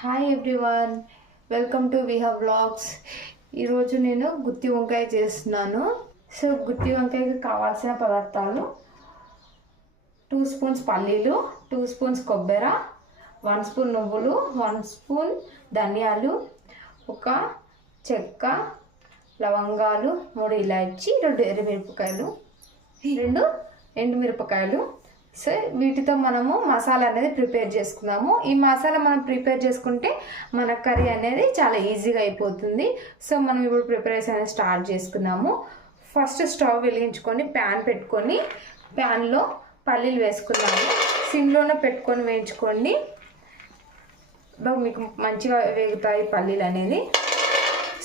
Hi everyone, welcome to Viha vlogs. ఈరోజు నేను గుత్తి వంకాయ చేస్తున్నాను. సో గుత్తి వంకాయకి కావాల్సిన పదార్థాలు: 2 స్పూన్స్ పల్లీలు, 2 స్పూన్స్ కొబ్బరి, 1 స్పూన్ నువ్వులు, 1 స్పూన్ ధనియాలు, ఒక చెక్క, లవంగాలు, 3 ఇలాచి, 2 ఎర్రమిరపకాయలు, 2 ఎండుమిరపకాయలు. సో వీటితో మనము మసాలా అనేది ప్రిపేర్ చేసుకుందాము. ఈ మసాలా మనం ప్రిపేర్ చేసుకుంటే మన కర్రీ అనేది చాలా ఈజీగా అయిపోతుంది. సో మనం ఇప్పుడు ప్రిపరేషన్ అనేది స్టార్ట్ చేసుకుందాము. ఫస్ట్ స్టవ్ వెలిగించుకొని ప్యాన్ పెట్టుకొని ప్యాన్లో పల్లీలు వేసుకున్నాము. సిమ్లోనే పెట్టుకొని వేయించుకోండి, మీకు మంచిగా వేగుతాయి పల్లీలు అనేది.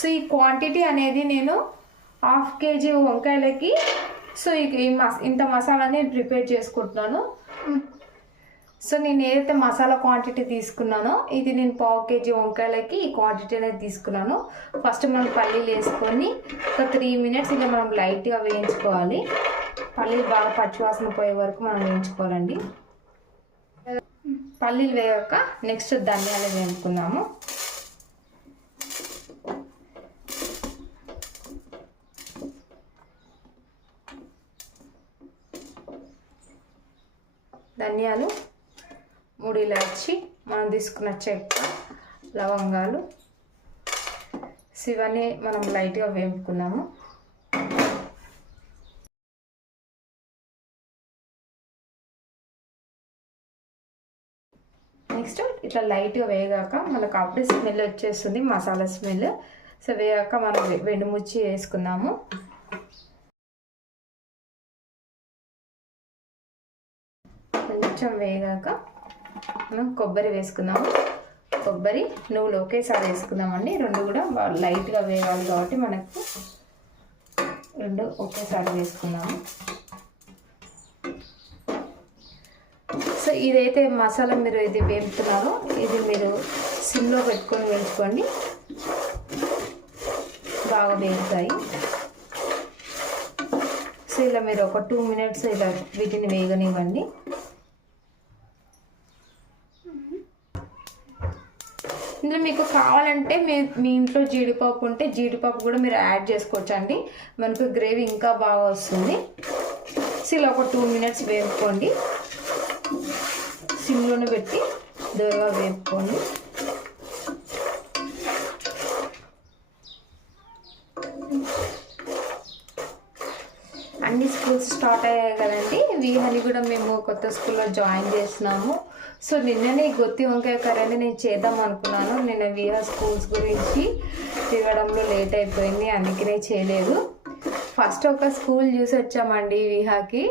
సో ఈ క్వాంటిటీ అనేది నేను 1/2 kg వంకాయలకి సో ఇంత మసాలాని ప్రిపేర్ చేసుకుంటున్నాను. సో నేను ఏదైతే మసాలా క్వాంటిటీ తీసుకున్నానో ఇది నేను 1/2 kg వంకాయలకి ఈ క్వాంటిటీ అనేది తీసుకున్నాను. ఫస్ట్ మనం పల్లీలు వేసుకొని ఒక 3 minutes ఇలా మనం లైట్గా వేయించుకోవాలి. పల్లీలు బాగా పచ్చివాసన పోయే వరకు మనం వేయించుకోవాలండి. పల్లీలు వేగాక నెక్స్ట్ ధనియాలు వేయించుకుందాము. ధనియాలు, 3 ఇలాచి, మనం తీసుకున్న చెక్క, లవంగాలు, ఇవన్నీ మనం లైట్గా వేపుకున్నాము. నెక్స్ట్ ఇట్లా లైట్గా వేగాక మనకు అప్పుడే స్మెల్ వచ్చేస్తుంది, మసాలా స్మెల్. సో వేగాక మనం వెండుమిర్చి వేసుకున్నాము. కొంచెం వేగాక మనం కొబ్బరి వేసుకుందాము. కొబ్బరి, నువ్వులు ఒకేసారి వేసుకుందామండి. 2 కూడా లైట్గా వేగాలి కాబట్టి మనకు 2 ఒకేసారి వేసుకుందాము. సో ఇదైతే మసాలా మీరు ఇది వేపుతున్నారో ఇది మీరు సిమ్లో పెట్టుకొని వేయించుకోండి, బాగా వేగుతాయి. సో ఇలా మీరు ఒక 2 minutes ఇలా వీటిని వేగనివ్వండి. ఇందులో మీకు కావాలంటే మీ ఇంట్లో జీడిపప్పు ఉంటే జీడిపప్పు కూడా మీరు యాడ్ చేసుకోవచ్చు అండి, మనకు గ్రేవీ ఇంకా బాగా వస్తుంది. సో ఇలా ఒక 2 minutes వేపుకోండి, సిమ్లోనే పెట్టి దూరగా వేపుకోండి. అన్ని స్కూల్స్ స్టార్ట్ అయ్యాయి కదండి. విహాని కూడా మేము కొత్త స్కూల్లో జాయిన్ చేసినాము. సో నిన్ననే గుత్తి వంకాయ కర్రీ అని నేను చేద్దాం అనుకున్నాను. నిన్న విహా స్కూల్స్ గురించి తిరగడంలో లేట్ అయిపోయింది, అందుకనే చేయలేదు. ఫస్ట్ ఒక స్కూల్ చూసి వచ్చామండి విహాకి,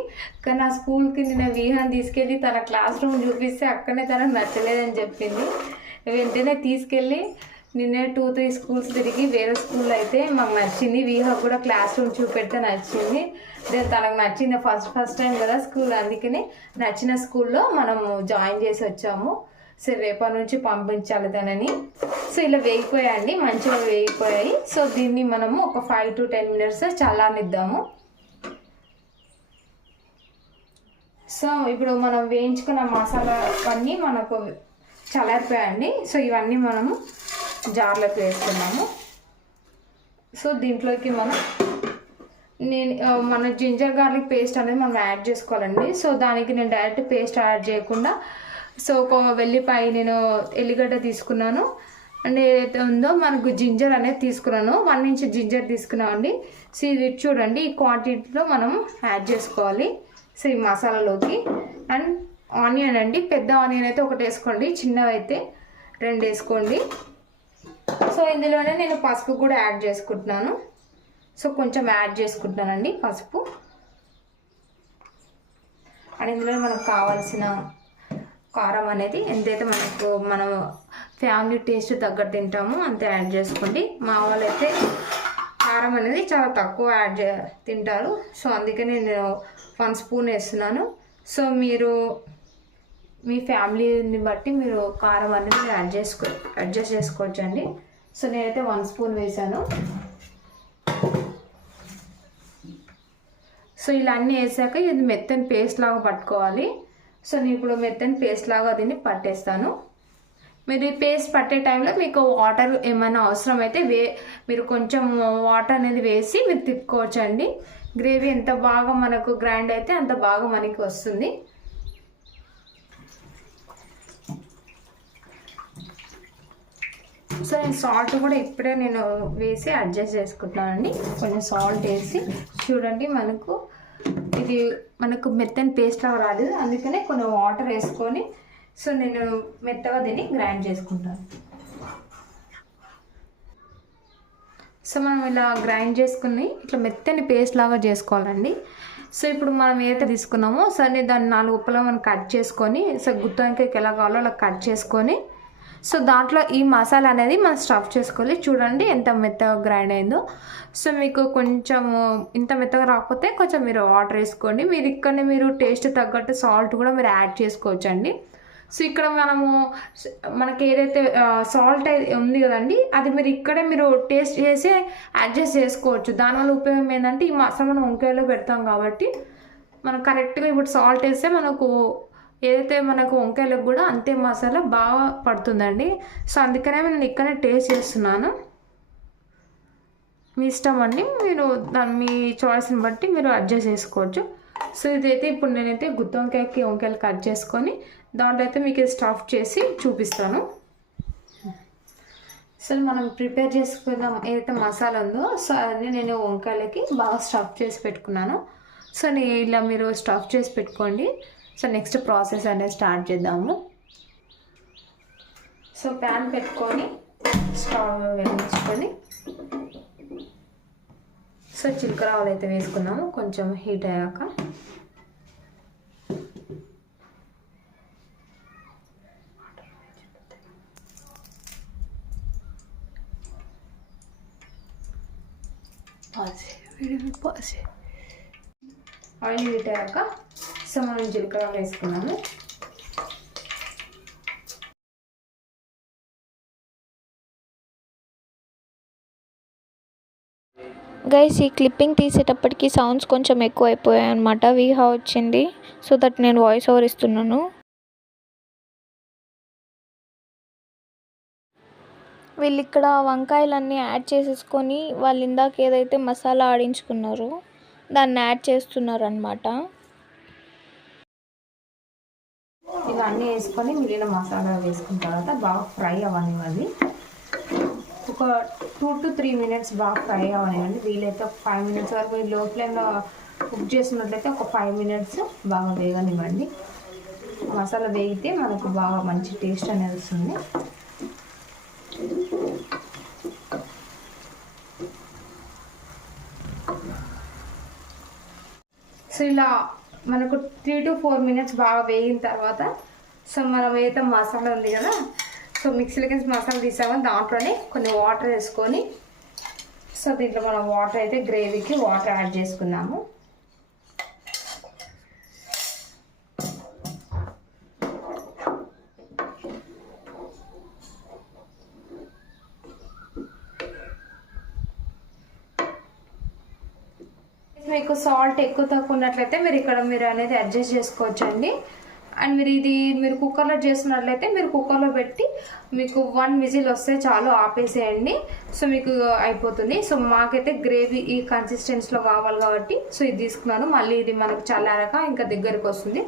కానీ ఆ స్కూల్కి నిన్న విహాని తీసుకెళ్ళి తన క్లాస్ రూమ్ చూపిస్తే అక్కడనే తనకు నచ్చలేదని చెప్పింది. వెంటనే తీసుకెళ్ళి నిన్నే 2-3 స్కూల్స్ తిరిగి వేరే స్కూల్ అయితే మాకు నచ్చింది. విహా కూడా క్లాస్ రూమ్ చూపెడితే నచ్చింది. తనకు నచ్చింది, ఫస్ట్ టైం కదా స్కూల్, అందుకని నచ్చిన స్కూల్లో మనము జాయిన్ చేసి వచ్చాము. సో రేపటి నుంచి పంపించాలి తనని. సో ఇలా వేగిపోయాయండి, మంచిగా వేగిపోయాయి. సో దీన్ని మనము ఒక 5 to 10 minutes చల్లారనిద్దాము. సో ఇప్పుడు మనం వేయించుకున్న మసాలా అన్నీ మనకు చల్లారిపోయాయండి. సో ఇవన్నీ మనము జార్లోకి వేస్తున్నాము. సో దీంట్లోకి మన జింజర్ గార్లిక్ పేస్ట్ అనేది మనం యాడ్ చేసుకోవాలండి. సో దానికి నేను డైరెక్ట్ పేస్ట్ యాడ్ చేయకుండా సో ఒక వెల్లిపాయ, నేను ఎల్లిగడ్డ తీసుకున్నాను అండ్ ఏదైతే ఉందో మనకు జింజర్ అనేది తీసుకున్నాను, 1 inch జింజర్ తీసుకున్నామండి. సో ఇది చూడండి, ఈ క్వాంటిటీలో మనం యాడ్ చేసుకోవాలి. సో ఈ మసాలాలోకి అండ్ ఆనియన్ అండి, పెద్ద ఆనియన్ అయితే 1 వేసుకోండి, చిన్నవి అయితే 2 వేసుకోండి. సో ఇందులోనే నేను పసుపు కూడా యాడ్ చేసుకుంటున్నాను. సో కొంచెం యాడ్ చేసుకుంటున్నానండి పసుపు. అండ్ ఇందులో మనకు కావాల్సిన కారం అనేది ఎంతైతే మనం ఫ్యామిలీ టేస్ట్ తగ్గట్టు తింటామో అంతే యాడ్ చేసుకోండి. మా వాళ్ళైతే కారం అనేది చాలా తక్కువ తింటారు. సో అందుకని నేను 1 స్పూన్ వేస్తున్నాను. సో మీరు మీ ఫ్యామిలీని బట్టి మీరు కారం అనేది అడ్జస్ట్ చేసుకోవచ్చు అండి. సో నేనైతే 1 స్పూన్ వేసాను. సో ఇలా అన్నీ వేసాక ఇది మెత్తని పేస్ట్ లాగా పట్టుకోవాలి. సో నేను ఇప్పుడు మెత్తని పేస్ట్ లాగా దీన్ని పట్టేస్తాను. మీరు ఈ పేస్ట్ పట్టే టైంలో మీకు వాటర్ ఏమైనా అవసరం అయితే మీరు కొంచెం వాటర్ అనేది వేసి మీరు తిప్పుకోవచ్చండి. గ్రేవీ ఎంత బాగా మనకు గ్రైండ్ అయితే అంత బాగా మనకి వస్తుంది. సో నేను సాల్ట్ కూడా ఇప్పుడే నేను వేసి అడ్జస్ట్ చేసుకుంటున్నానండి. కొంచెం సాల్ట్ వేసి చూడండి, మనకు మెత్తని పేస్ట్ లాగా రాలేదు, అందుకనే కొన్ని వాటర్ వేసుకొని సో నేను మెత్తగా దీన్ని గ్రైండ్ చేసుకుంటాను. సో మనం ఇలా గ్రైండ్ చేసుకుని ఇట్లా మెత్తని పేస్ట్ లాగా చేసుకోవాలండి. సో ఇప్పుడు మనం ఏదైతే తీసుకున్నామో సరే దాన్ని 4 ఉప్పలో మనం కట్ చేసుకొని, సో గుత్తి వంకాయకి ఎలా కావాలో అలా కట్ చేసుకొని, సో దాంట్లో ఈ మసాలా అనేది మనం స్టఫ్ చేసుకోవాలి. చూడండి ఎంత మెత్తగా గ్రైండ్ అయిందో. సో మీకు కొంచెం ఇంత మెత్తగా రాకపోతే కొంచెం మీరు వాటర్ వేసుకోండి. మీరు టేస్ట్ తగ్గట్టు సాల్ట్ కూడా మీరు యాడ్ చేసుకోవచ్చండి. సో ఇక్కడ మనకి ఏదైతే సాల్ట్ ఉంది కదండి, అది మీరు టేస్ట్ చేసి అడ్జస్ట్ చేసుకోవచ్చు. దానివల్ల ఉపయోగం ఏంటంటే ఈ మసాలా మనం వంకాయలో పెడతాం కాబట్టి మనం కరెక్ట్గా ఇప్పుడు సాల్ట్ వేస్తే ఏదైతే మనకు వంకాయలకు కూడా అంతే మసాలా బాగా పడుతుందండి. సో అందుకనే నేను ఇక్కడనే టేస్ట్ చేస్తున్నాను. మీ ఇష్టం అండి, మీరు మీ చాయిస్ని బట్టి మీరు అడ్జస్ట్ చేసుకోవచ్చు. సో ఇదైతే ఇప్పుడు నేనైతే గుత్తి వంకాయలు కట్ చేసుకొని దాంట్లో అయితే మీకు స్టఫ్ చేసి చూపిస్తాను. సో మనం ప్రిపేర్ చేసుకున్న ఏదైతే మసాలా ఉందో సో అది నేను వంకాయలకి బాగా స్టఫ్ చేసి పెట్టుకున్నాను. సో ఇలా మీరు స్టఫ్ చేసి పెట్టుకోండి. సో నెక్స్ట్ ప్రాసెస్ అనేది స్టార్ట్ చేద్దాము. సో ప్యాన్ పెట్టుకొని స్టవ్ వెలిగించుకొని సో జీలకర్ర ఆవాలు అయితే వేసుకున్నాము. కొంచెం హీట్ అయ్యాక ఆయిల్ హీట్ అయ్యాక సో మనం జీలకర్ర వేసుకున్నాము. గైస్ ఈ క్లిప్పింగ్ తీసేటప్పటికి సౌండ్స్ కొంచెం ఎక్కువ అయిపోయాయి అనమాట. వీహా వచ్చింది, సో దట్ నేను వాయిస్ ఓవర్ ఇస్తున్నాను. వీళ్ళు ఇక్కడ వంకాయలన్నీ యాడ్ చేసేసుకొని వాళ్ళు ఇందాక ఏదైతే మసాలా ఆడించుకున్నారో దాన్ని యాడ్ చేస్తున్నారు అనమాట. ఇలా అన్నీ వేసుకొని మిగిలిన మసాలా వేసుకున్న తర్వాత బాగా ఫ్రై అవ్వనివ్వండి. ఒక 2 to 3 minutes బాగా ఫ్రై అవ్వనివ్వండి. వీలైతే ఒక 5 minutes వరకు లో ఫ్లేమ్లో కుక్ చేసినట్లయితే ఒక 5 minutes బాగా వేగనివ్వండి. మసాలా వేగితే మనకు బాగా మంచి టేస్ట్ అనేది వస్తుంది. సో ఇలా మనకు 3 to 4 minutes బాగా వేగిన తర్వాత సో మనం ఏదైతే మసాలా ఉంది కదా, సో మిక్సీలోకి మసాలా తీసామో దాంట్లోనే కొన్ని వాటర్ వేసుకొని సో దీంట్లో మనం వాటర్ అయితే గ్రేవీకి వాటర్ యాడ్ చేసుకున్నాము. మీకు సాల్ట్ ఎక్కువ తక్కువ ఉన్నట్లయితే మీరు అనేది అడ్జస్ట్ చేసుకోవచ్చండి. అండ్ మీరు కుక్కర్లో చేస్తున్నట్లయితే మీరు కుక్కర్లో పెట్టి మీకు 1 విజిల్ వస్తే చాలు, ఆపేసేయండి. సో మీకు అయిపోతుంది. సో మాకైతే గ్రేవీ ఈ కన్సిస్టెన్సీలో కావాలి కాబట్టి సో ఇది తీసుకున్నాను. మళ్ళీ ఇది మనకు చల్లారాక ఇంకా దగ్గరికి వస్తుంది.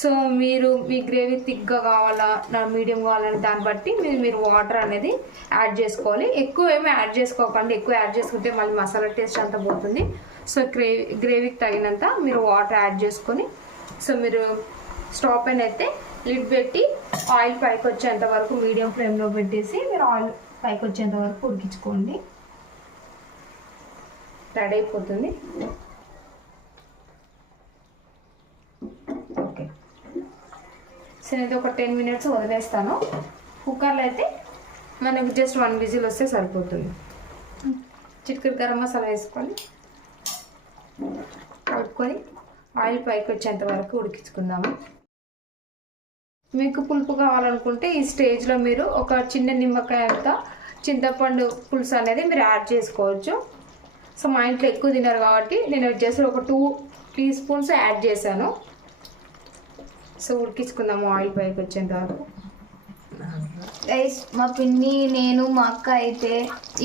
సో మీ గ్రేవీ థిక్గా కావాలా మీడియం కావాలని దాన్ని బట్టి మీరు వాటర్ అనేది యాడ్ చేసుకోవాలి. ఎక్కువ ఏమీ యాడ్ చేసుకోకండి. ఎక్కువ యాడ్ చేసుకుంటే మళ్ళీ మసాలా టేస్ట్ అంతా పోతుంది. సో గ్రేవీకి తగినంత మీరు వాటర్ యాడ్ చేసుకొని సో మీరు స్టవ్ పైన అయితే లిడ్ పెట్టి ఆయిల్ పైకి వచ్చేంత వరకు మీడియం ఫ్లేమ్లో పెట్టేసి మీరు ఆయిల్ పైకి వచ్చేంత వరకు ఉడికించుకోండి. రెడీ అయిపోతుంది. ఓకే, సో నేను ఒక 10 minutes వదిలేస్తాను. కుక్కర్లో అయితే మనకు జస్ట్ 1 విజిల్ వస్తే సరిపోతుంది. చిటికెడు గరం మసాలా వేసుకొని కలుపుకొని ఆయిల్ పైకి వచ్చేంత వరకు ఉడికించుకుందాము. మీకు పులుపు కావాలనుకుంటే ఈ స్టేజ్లో మీరు ఒక చిన్న నిమ్మకాయ అంతా చింతపండు పులుసు అనేది మీరు యాడ్ చేసుకోవచ్చు. సో మా ఇంట్లో ఎక్కువ తిన్నారు కాబట్టి నేను జస్ట్ ఒక 2 teaspoons యాడ్ చేశాను. సో ఉడికించుకుందాము ఆయిల్ పైకి వచ్చేంత వరకు. గైస్ మా పిన్ని నేను మా అక్క అయితే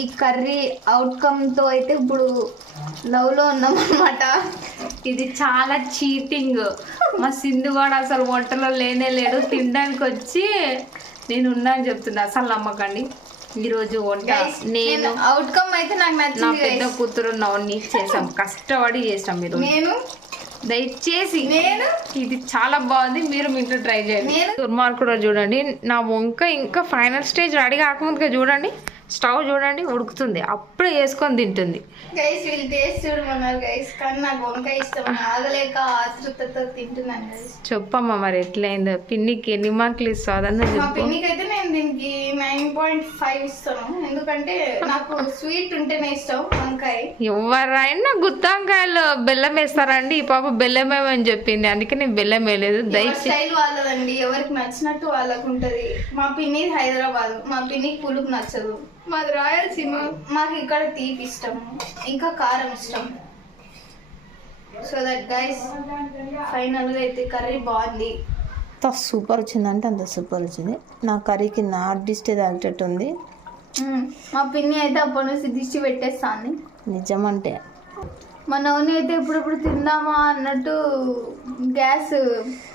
ఈ కర్రీ అవుట్కమ్తో అయితే ఇప్పుడు లవ్లో ఉన్నాం అనమాట. ఇది చాలా చీటింగ్. మా సింధు కూడా అసలు వంటలో లేనే లేడు, తినడానికి వచ్చి నేను ఉన్నా అని చెప్తున్నా. అసలు నమ్మకండి. ఈరోజు వంట నేను అవుట్కమ్ అయితే నాకు నా నచ్చింది. పెద్ద కూతురు నవ్వుని చేసాం, కష్టపడి చేసాం. మీరు నేను దయచేసి నేను ఇది చాలా బాగుంది, మీరు మీ ఇంట్లో ట్రై చేయండి. దుర్మార్గుడు చూడండి, నా వంక ఇంకా ఫైనల్ స్టేజ్ రెడీ కాకముందుగా చూడండి, స్టవ్ చూడండి ఉడుకుతుంది, అప్పుడే వేసుకొని తింటుంది. గైస్ వీళ్ళు టేస్ట్ చూడమన్నారు గైస్, కానీ నాకు వంకాయ ఇష్టం, ఆగలేక ఆతృతతో తింటున్నాను గైస్. చెప్పమ్మా మరి ఎట్లయిందో, పిన్నికి ఎన్ని మార్కులు ఇస్తావు అదన్నా మా చెప్పు. పిన్నికి అయితే నేను దీనికి 9.5 ఇస్తాను, ఎందుకంటే నాకు స్వీట్ ఉంటేనే ఇష్టం వంకాయ. ఎవరైనా గుత్తంకాయలు బెల్లం వేస్తారండి, ఈ పాప బెల్లం వేయమని చెప్పింది, అందుకే నేను బెల్లం వేయలేదు. దయచేసి స్టైల్ వాళ్ళదండి, ఎవరికి నచ్చినట్టు వాళ్ళకు ఉంటది. మా పిన్ని హైదరాబాద్, మా పిన్నికి పులుపు నచ్చదు, మాది రాయలసీమ, మాకు ఇక్కడ తీపి ఇష్టం, ఇంకా కారం ఇష్టం. సో దట్ గైస్ ఫైనల్గా అయితే కర్రీ బాగుంది. అంత సూపర్ వచ్చిందంటే అంత సూపర్ వచ్చింది. నా కర్రీకి నా డిస్టే తగ్గట్టు ఉంది. మా పిన్ని అయితే అప్పటి నుంచి దిష్టి పెట్టేస్తాంది. నిజమంటే మా నవ్వుని అయితే ఇప్పుడిప్పుడు తిందామా అన్నట్టు గ్యాస్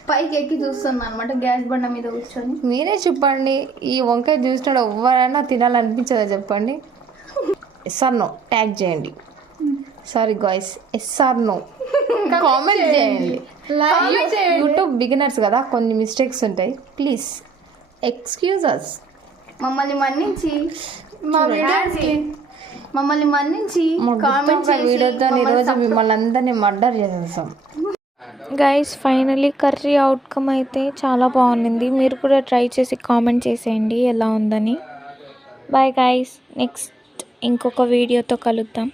పైకి ఎక్కి చూస్తుంది అనమాట, గ్యాస్ బండ మీద కూర్చొని. మీరే చెప్పండి, ఈ వంకాయ చూసినాడు ఎవరైనా తినాలనిపించదా చెప్పండి? ఎస్ఆర్ నో ట్యాగ్ చేయండి. Sorry guys, yes or no comment చేయండి. యూట్యూబ్ బిగినర్స్ కదా, కొన్ని మిస్టేక్స్ ఉంటాయి, ప్లీజ్ ఎక్స్క్యూజ్ అస్. మమ్మల్ని మన్నించి మా వీడియోకి మమ్మల్ని మన్నించి కామెంట్ వీడియోతో ఈరోజు మిమ్మల్ని అందరినీ మర్డర్ చేసేస్తాం. గైస్ ఫైనలీ కర్రీ అవుట్కమ్ అయితే చాలా బాగుంది. మీరు కూడా ట్రై చేసి కామెంట్ చేసేయండి ఎలా ఉందని. బాయ్ గైస్, నెక్స్ట్ ఇంకొక వీడియోతో కలుద్దాం.